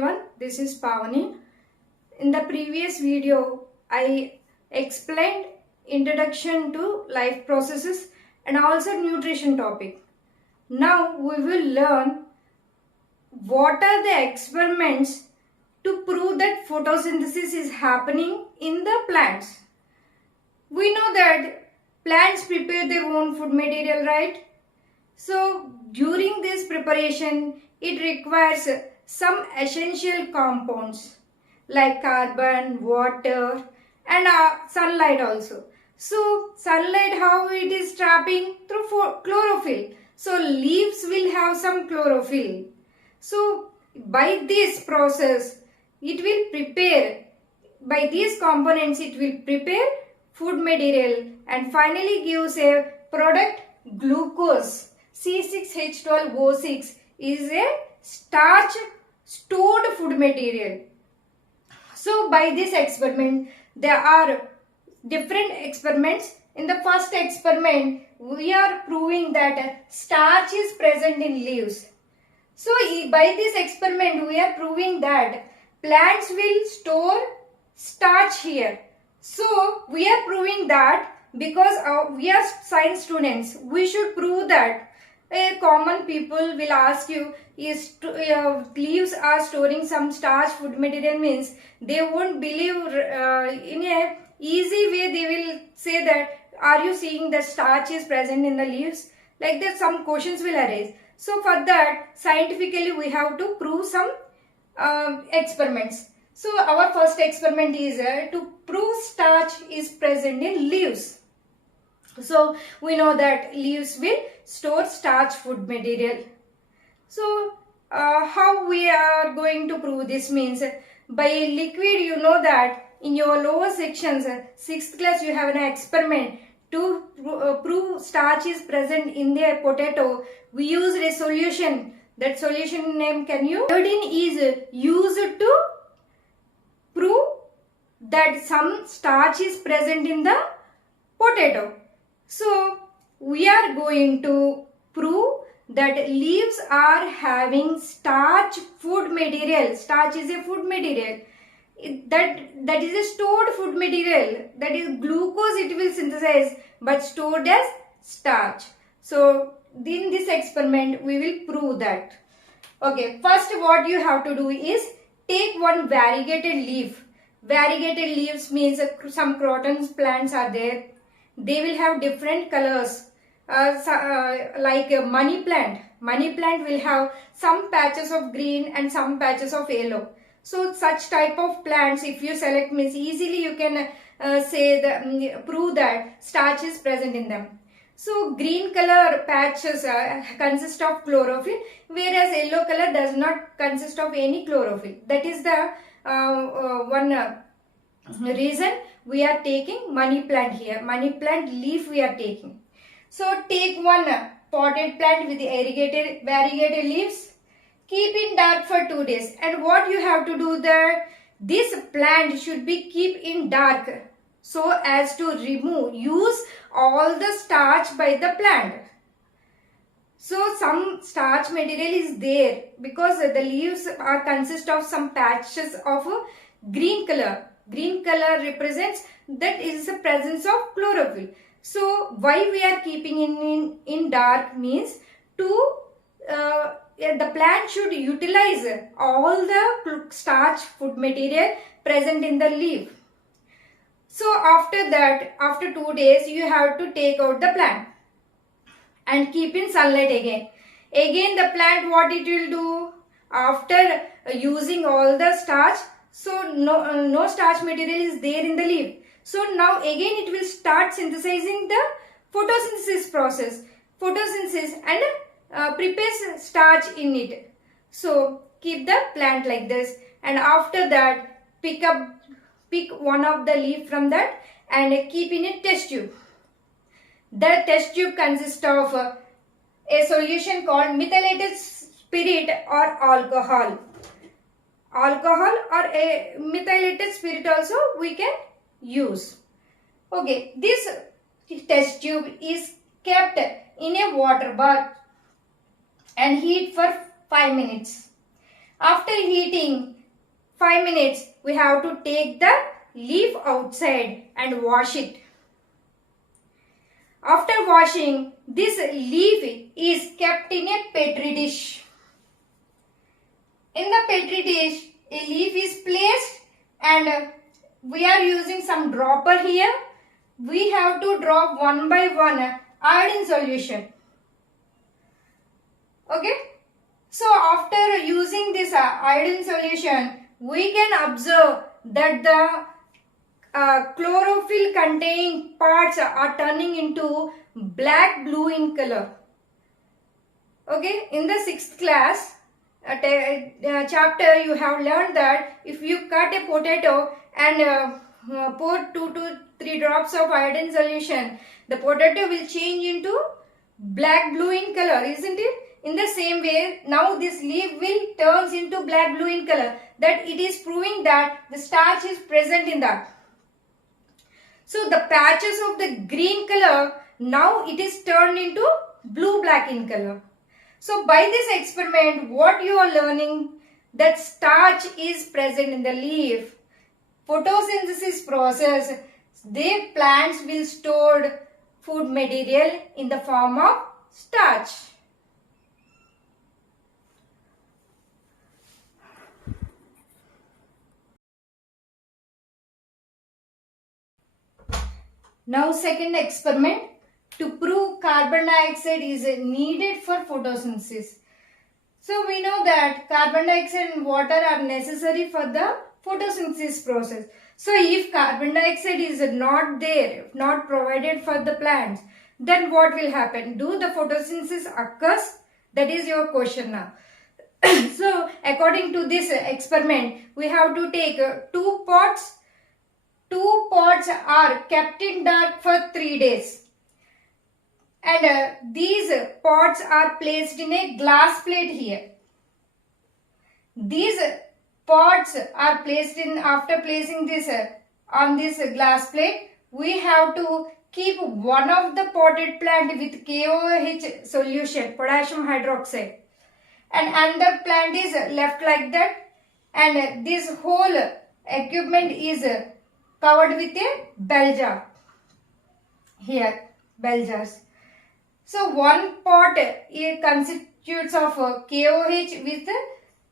everyone, this is Pavani. In the previous video, I explained introduction to life processes and also nutrition topic. Now we will learn what are the experiments to prove that photosynthesis is happening in the plants. We know that plants prepare their own food material, right? So during this preparation, it requires some essential compounds like carbon, water and sunlight also. So sunlight, how it is trapping? Through chlorophyll. So leaves will have some chlorophyll. So by this process, it will prepare, by these components it will prepare food material and finally gives a product glucose. C6H12O6 is a starch stored food material. So by this experiment, there are different experiments. In the first experiment, we are proving that starch is present in leaves. So by this experiment, we are proving that plants will store starch here. So we are proving that because we are science students, we should prove that. Common people will ask you, is leaves are storing some starch food material, means they won't believe in a easy way. They will say that, are you seeing the starch is present in the leaves? Like that some questions will arise. So for that, scientifically we have to prove some experiments. So our first experiment is to prove starch is present in leaves. So we know that leaves will store starch food material. So how we are going to prove this means, by liquid, you know that in your lower sections, 6th class, you have an experiment to prove starch is present in the potato. We used a solution. That solution name can you? Iodine is used to prove that some starch is present in the potato. So we are going to prove that leaves are having starch food material. Starch is a food material. That is a stored food material. That is glucose it will synthesize but stored as starch. So in this experiment we will prove that. Okay, first what you have to do is take one variegated leaf. Variegated leaves means some croton plants are there. They will have different colors. Like a money plant. Money plant will have some patches of green and some patches of yellow. So such type of plants, if you select, means easily you can prove that starch is present in them. So green color patches consist of chlorophyll, whereas yellow color does not consist of any chlorophyll. That is the one reason we are taking money plant here. Money plant leaf we are taking. So take one potted plant with variegated leaves. Keep in dark for 2 days. And what you have to do there, this plant should be keep in dark so as to use all the starch by the plant. So some starch material is there because the leaves are consist of some patches of green color. Green color represents that is the presence of chlorophyll. So why we are keeping in dark means to the plant should utilize all the starch food material present in the leaf. So after that, after 2 days, you have to take out the plant and keep in sunlight again. Again the plant, what it will do after using all the starch, so no starch material is there in the leaf. So now again it will start synthesizing the photosynthesis process. Photosynthesis and prepares starch in it. So keep the plant like this, and after that pick one of the leaf from that and keep in a test tube. The test tube consists of a solution called methylated spirit or alcohol. Alcohol or a methylated spirit also we can use. Okay, this test tube is kept in a water bath and heat for 5 minutes. After heating 5 minutes, we have to take the leaf outside and wash it. After washing, this leaf is kept in a petri dish. In the petri dish, a leaf is placed and we are using some dropper here. We have to drop one by one iodine solution. Okay. So after using this iodine solution, we can observe that the chlorophyll containing parts are turning into black blue in color. Okay, in the 6th class chapter you have learned that if you cut a potato and pour 2 to 3 drops of iodine solution, the potato will change into black blue in color, isn't it? In the same way, now this leaf will turns into black blue in color. That it is proving that the starch is present in that. So the patches of the green color, now it is turned into blue black in color. So by this experiment, what you are learning, that starch is present in the leaf. Photosynthesis process, the plants will store food material in the form of starch. Now second experiment, to prove carbon dioxide is needed for photosynthesis. So we know that carbon dioxide and water are necessary for the photosynthesis process. So if carbon dioxide is not there, not provided for the plants, then what will happen? Do the photosynthesis occurs? That is your question now. So according to this experiment, we have to take 2 pots. 2 pots are kept in dark for 3 days. And these pots are placed in a glass plate here. These pots are placed in, after placing this on this glass plate, we have to keep one of the potted plant with KOH solution, potassium hydroxide, and another plant is left like that, and this whole equipment is covered with a bell jar. Here, bell jars. So one pot constitutes of KOH with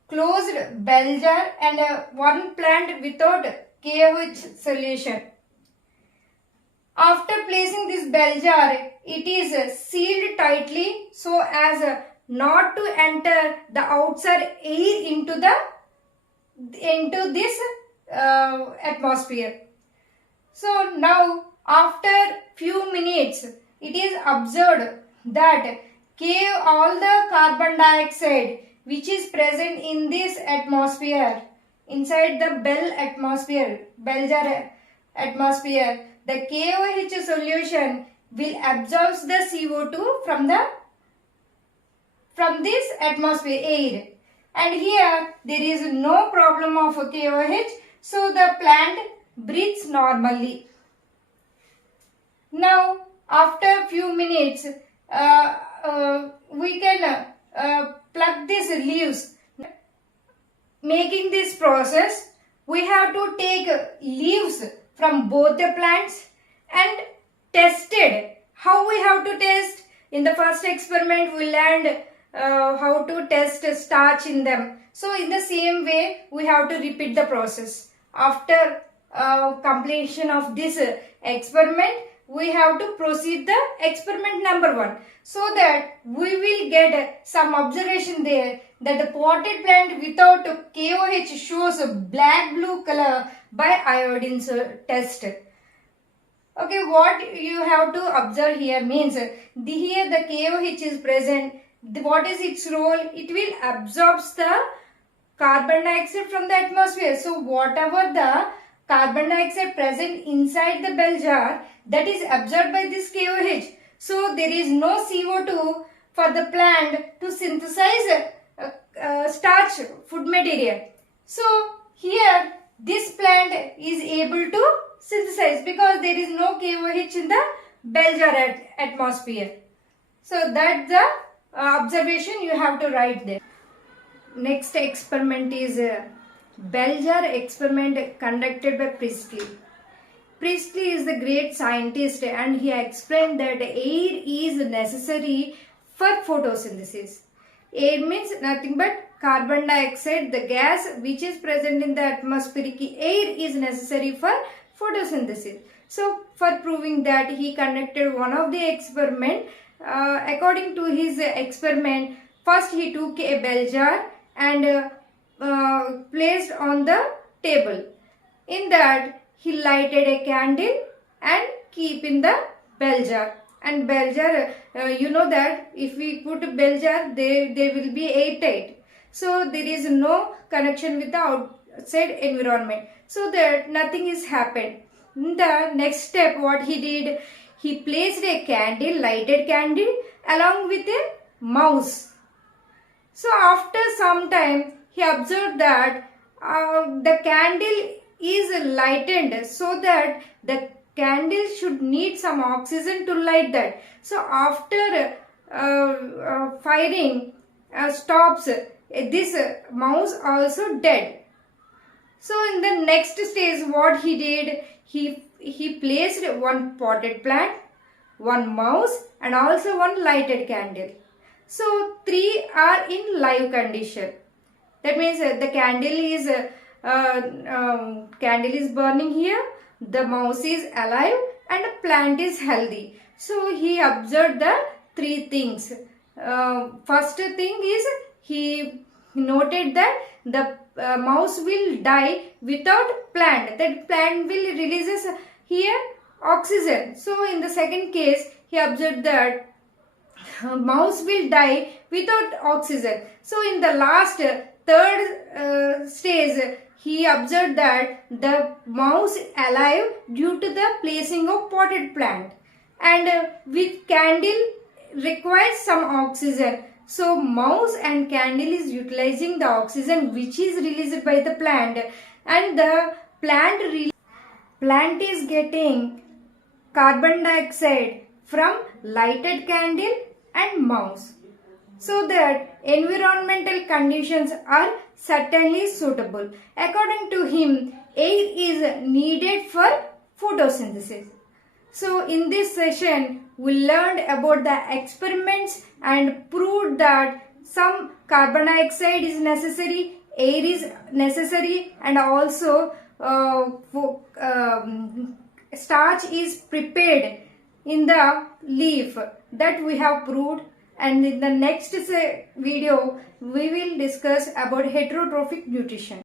closed bell jar and one plant without KOH solution. After placing this bell jar, it is sealed tightly so as not to enter the outside air into this atmosphere. So now after few minutes, it is observed that all the carbon dioxide which is present in this atmosphere, inside the bell jar atmosphere, the KOH solution will absorb the CO2 from this atmosphere air. And here there is no problem of KOH, so the plant breathes normally. Now after few minutes, we can pluck these leaves. Making this process, we have to take leaves from both the plants and tested. How we have to test? In the first experiment, we learned how to test starch in them. So in the same way, we have to repeat the process. After completion of this experiment, we have to proceed the experiment number 1, so that we will get some observation there that the potted plant without KOH shows a black blue color by iodine test. Okay, what you have to observe here means here the KOH is present. What is its role? It will absorb the carbon dioxide from the atmosphere. So whatever the carbon dioxide present inside the bell jar, that is absorbed by this KOH. So there is no CO2 for the plant to synthesize starch, food material. So here this plant is able to synthesize because there is no KOH in the bell jar atmosphere. So that's the observation you have to write there. next experiment is bell jar experiment conducted by Priestley. Priestley is the great scientist and he explained that air is necessary for photosynthesis. Air means nothing but carbon dioxide, the gas which is present in the atmospheric air is necessary for photosynthesis. So for proving that, he conducted one of the experiment. According to his experiment, first he took a bell jar and placed on the table. In that he lighted a candle and keep in the bell jar. And bell jar, you know that if we put a bell jar, they will be airtight. So there is no connection with the outside environment. So that nothing is happened. In the next step, what he did, he placed a candle, lighted candle along with a mouse. So after some time, he observed that the candle is lightened so that the candle should need some oxygen to light that. So after firing stops, this mouse also dead. So in the next stage, what he did, he placed one potted plant, one mouse and also one lighted candle. So three are in live condition. That means the candle is burning here, the mouse is alive and the plant is healthy. So he observed the three things. First thing is he noted that the mouse will die without plant. That plant will releases here oxygen. So in the second case, he observed that mouse will die without oxygen. So in the last third stage, he observed that the mouse alive due to the placing of potted plant, and with candle requires some oxygen. So mouse and candle is utilizing the oxygen which is released by the plant, and the plant is getting carbon dioxide from lighted candle and mouse. So that environmental conditions are certainly suitable. According to him, air is needed for photosynthesis. So in this session, we learned about the experiments and proved that some carbon dioxide is necessary, air is necessary, and also starch is prepared in the leaf. That we have proved. And in the next video, we will discuss about heterotrophic nutrition.